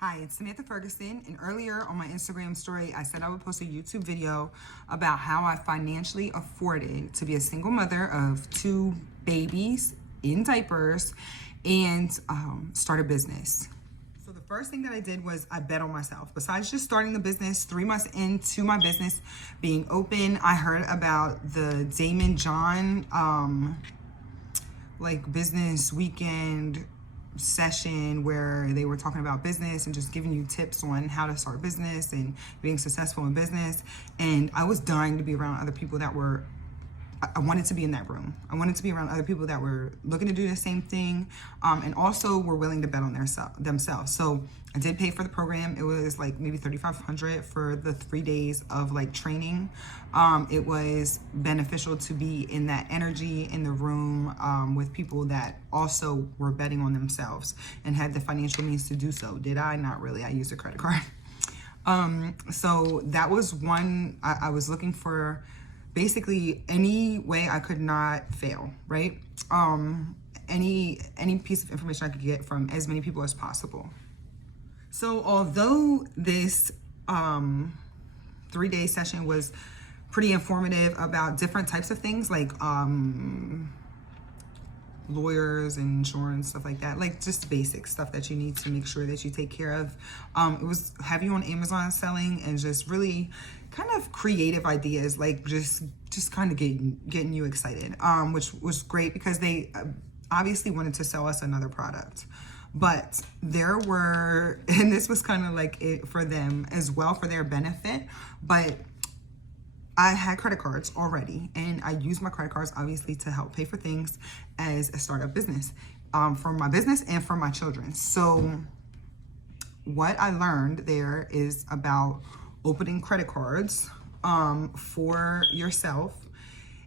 Hi, it's Samantha Ferguson, and earlier on my Instagram story, I said I would post a YouTube video about how I financially afforded to be a single mother of two babies in diapers and start a business. So the first thing that I did was I bet on myself. Besides just starting the business, 3 months into my business being open, I heard about the Damon John business weekend session where they were talking about business and just giving you tips on how to start a business and being successful in business. And I was dying to be around other people that were, I wanted to be in that room. I wanted to be around other people that were looking to do the same thing, and also were willing to bet on themselves. So I did pay for the program. It was like maybe $3,500 for the 3 days of training. It was beneficial to be in that energy in the room with people that also were betting on themselves and had the financial means to do so. Did I? Not really. I used a credit card. So that was one. I was looking for basically any way I could not fail, right? Any piece of information I could get from as many people as possible. So although this 3-day session was pretty informative about different types of things like lawyers and insurance, stuff like that, like just basic stuff that you need to make sure that you take care of. It was heavy on Amazon selling and just really kind of creative ideas, like just kind of getting you excited, which was great because they obviously wanted to sell us another product. But there were, and this was kind of like it for them as well, for their benefit, but I had credit cards already, and I used my credit cards obviously to help pay for things as a startup business, for my business and for my children. So what I learned there is about opening credit cards for yourself.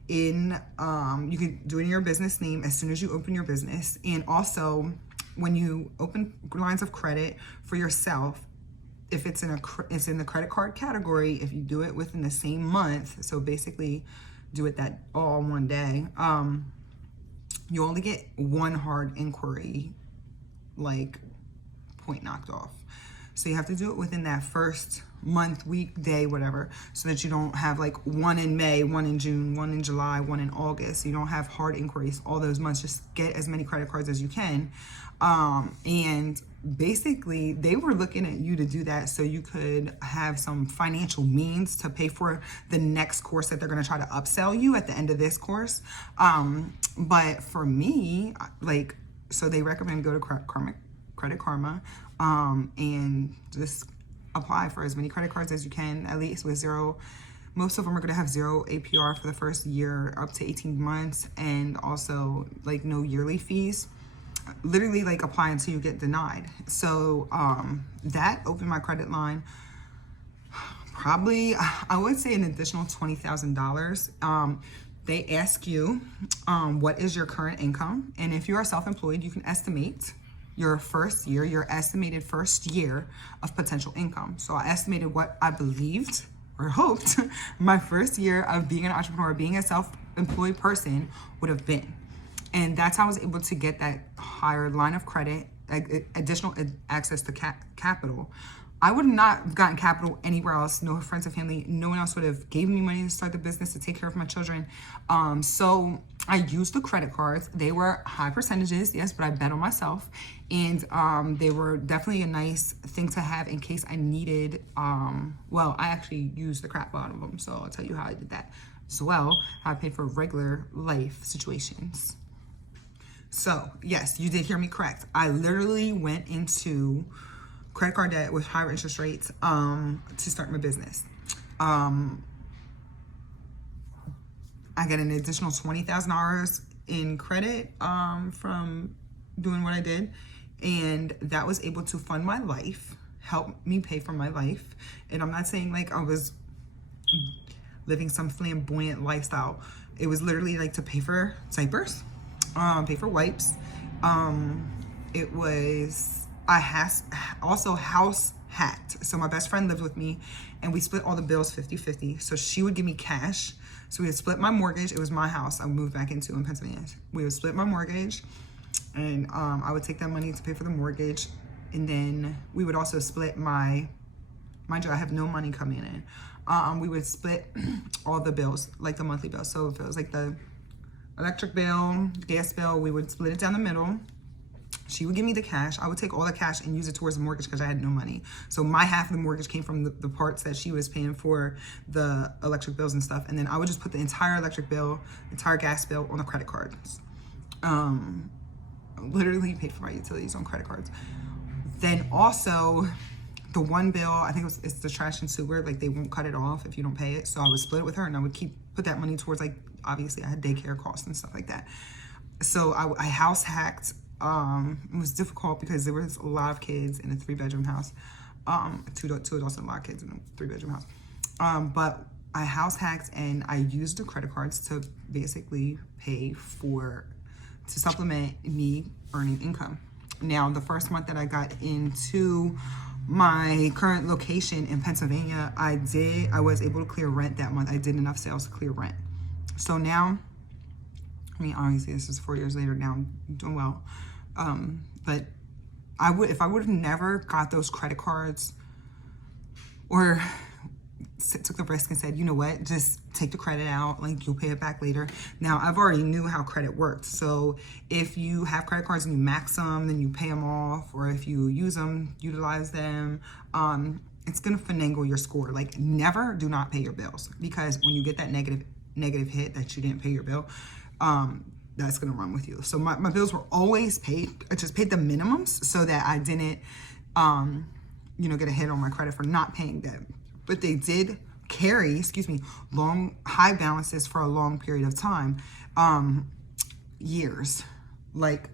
You can do it in your business name as soon as you open your business, and also when you open lines of credit for yourself, if it's in the credit card category, if you do it within the same month, so basically do it that all one day, you only get one hard inquiry point knocked off. So you have to do it within that first month, week, day, whatever, so that you don't have one in May, one in June, one in July, one in August. You don't have hard inquiries all those months. Just get as many credit cards as you can. And basically they were looking at you to do that so you could have some financial means to pay for the next course that they're going to try to upsell you at the end of this course. But for me, so they recommend go to Credit Karma, and just apply for as many credit cards as you can, at least with zero. Most of them are going to have 0 APR for the first year, up to 18 months, and also no yearly fees. Literally apply until you get denied. So that opened my credit line probably, I would say, an additional $20,000. They ask you what is your current income, and if you are self-employed, you can estimate your estimated first year of potential income. So I estimated what I believed or hoped my first year of being an entrepreneur, being a self-employed person would have been. And that's how I was able to get that higher line of credit, additional access to capital. I would not have gotten capital anywhere else. No friends and family, no one else would have gave me money to start the business, to take care of my children. So I used the credit cards. They were high percentages, yes, but I bet on myself. And they were definitely a nice thing to have in case I needed, I actually used the crap out of them. So I'll tell you how I did that as well. How I paid for regular life situations. So yes, you did hear me correct. I literally went into credit card debt with higher interest rates to start my business. I got an additional $20,000 in credit from doing what I did, and that was able to fund my life, help me pay for my life. And I'm not saying I was living some flamboyant lifestyle. It was literally to pay for diapers, pay for wipes. It was, I also house hacked. So my best friend lived with me, and we split all the bills 50-50. So she would give me cash. So we would split my mortgage. It was my house I moved back into in Pennsylvania. We would split my mortgage, and I would take that money to pay for the mortgage. And then we would also split mind you, I have no money coming in. We would split all the bills, like the monthly bills. So if it was like the electric bill, gas bill, we would split it down the middle. She would give me the cash. I would take all the cash and use it towards the mortgage because I had no money. So my half of the mortgage came from the parts that she was paying for the electric bills and stuff. And then I would just put the entire electric bill, entire gas bill on the credit cards. Literally paid for my utilities on credit cards. Then also the one bill, I think it's the trash and sewer, like they won't cut it off if you don't pay it. So I would split it with her and I would put that money towards, like, obviously I had daycare costs and stuff like that. So I house hacked. It was difficult because there was a lot of kids in a 3-bedroom house. Two adults and a lot of kids in a 3-bedroom house. But I house hacked and I used the credit cards to basically to supplement me earning income. Now, the first month that I got into my current location in Pennsylvania, I was able to clear rent that month. I did enough sales to clear rent. So now, I mean, obviously this is 4 years later now, I'm doing well. But if I would have never got those credit cards or took the risk and said, you know what, just take the credit out, like you'll pay it back later. Now, I've already knew how credit works. So if you have credit cards and you max them, then you pay them off, or if you use them, utilize them, it's gonna finagle your score. Like, never do not pay your bills, because when you get that negative hit that you didn't pay your bill, that's gonna run with you. So my bills were always paid. I just paid the minimums so that I didn't, get a hit on my credit for not paying them. But they did carry, high balances for a long period of time, years, like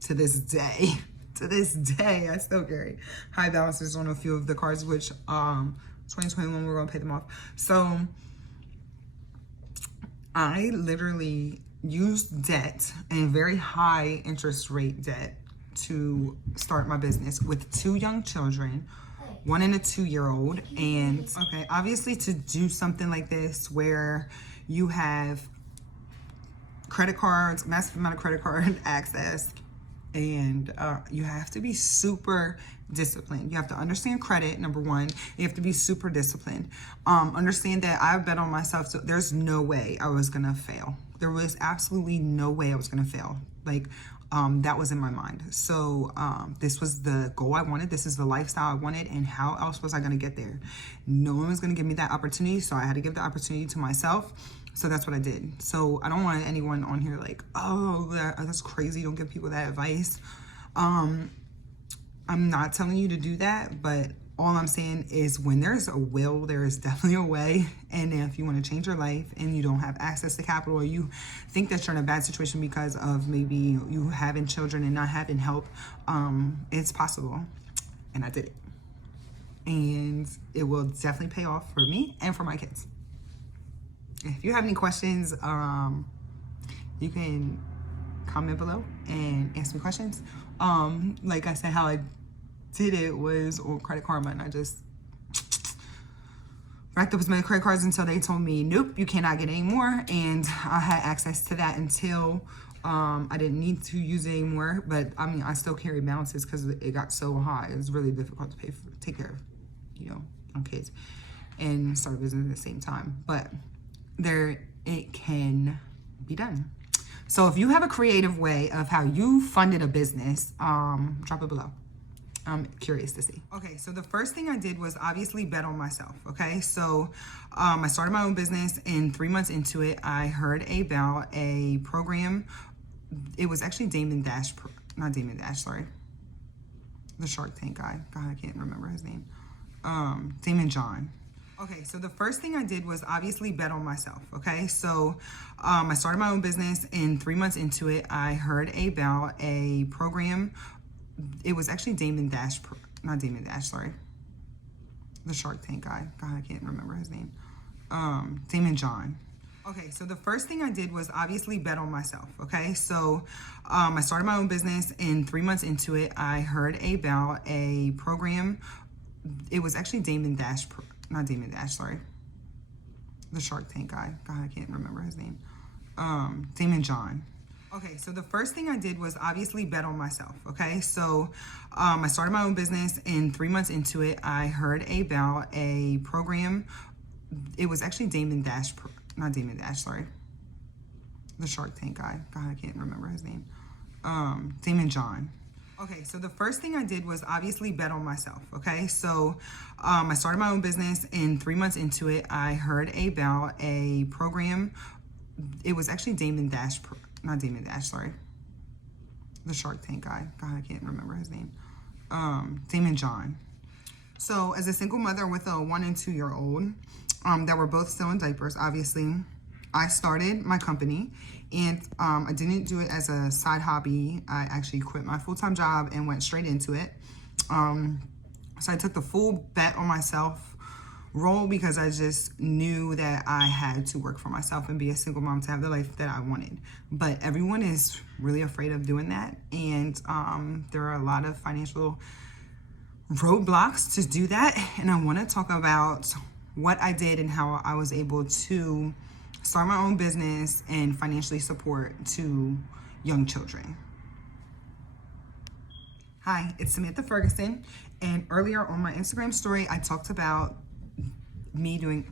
to this day. To this day, I still carry high balances on a few of the cards, which 2021 we're gonna pay them off. So I literally used debt, and very high interest rate debt, to start my business with 2 young children, 1 and a 2-year-old. And okay, obviously to do something like this where you have credit cards, massive amount of credit card access, and you have to be super disciplined. You have to understand credit, number one. You have to be super disciplined. Understand that I bet on myself, so there's no way I was gonna fail. There was absolutely no way I was gonna fail. Like, that was in my mind. So this was the goal I wanted. This is the lifestyle I wanted. And how else was I going to get there? No one was going to give me that opportunity. So I had to give the opportunity to myself. So that's what I did. So I don't want anyone on here like, oh, that's crazy. Don't give people that advice. I'm not telling you to do that, but all I'm saying is when there's a will, there is definitely a way. And if you want to change your life and you don't have access to capital, or you think that you're in a bad situation because of maybe you having children and not having help, it's possible. And I did it. And it will definitely pay off for me and for my kids. If you have any questions, you can comment below and ask me questions. Like I said, how I did it was on Credit Karma, and I just racked up as many credit cards until they told me, nope, you cannot get any more. And I had access to that until I didn't need to use it anymore. But I mean, I still carry balances because it got so high. It was really difficult to take care of, young kids and start a business at the same time. But it can be done. So if you have a creative way of how you funded a business, drop it below. I'm curious to see. Okay, so the first thing I did was obviously bet on myself, okay? So I started my own business, and 3 months into it, I heard about a program. It was actually the Shark Tank guy. God, I can't remember his name. Damon John. Okay, so the first thing I did was obviously bet on myself, okay? So I started my own business, and 3 months into it, I heard about a program. It was actually the Shark Tank guy. God, I can't remember his name. Damon John. Okay, so the first thing I did was obviously bet on myself, okay? So I started my own business, and 3 months into it, I heard about a program. It was actually the Shark Tank guy. God, I can't remember his name. Damon John. Okay, so the first thing I did was obviously bet on myself. Okay, so I started my own business, and 3 months into it, I heard about a program. It was actually Damon Dash, not Damon Dash, sorry, the Shark Tank guy. God, I can't remember his name. Damon John. Okay, so the first thing I did was obviously bet on myself. Okay, so I started my own business, and 3 months into it, I heard about a program. It was actually Damon Dash, not Damon Dash, sorry, the Shark Tank guy. God, I can't remember his name. Damon John. So as a single mother with a 1 and 2 year old that were both still in diapers, obviously, I started my company, and I didn't do it as a side hobby. I actually quit my full-time job and went straight into it. So I took the full bet on myself role because I just knew that I had to work for myself and be a single mom to have the life that I wanted. But everyone is really afraid of doing that, and there are a lot of financial roadblocks to do that. And I want to talk about what I did and how I was able to start my own business and financially support two young children. Hi, it's Samantha Ferguson, and earlier on my Instagram story, I talked about me doing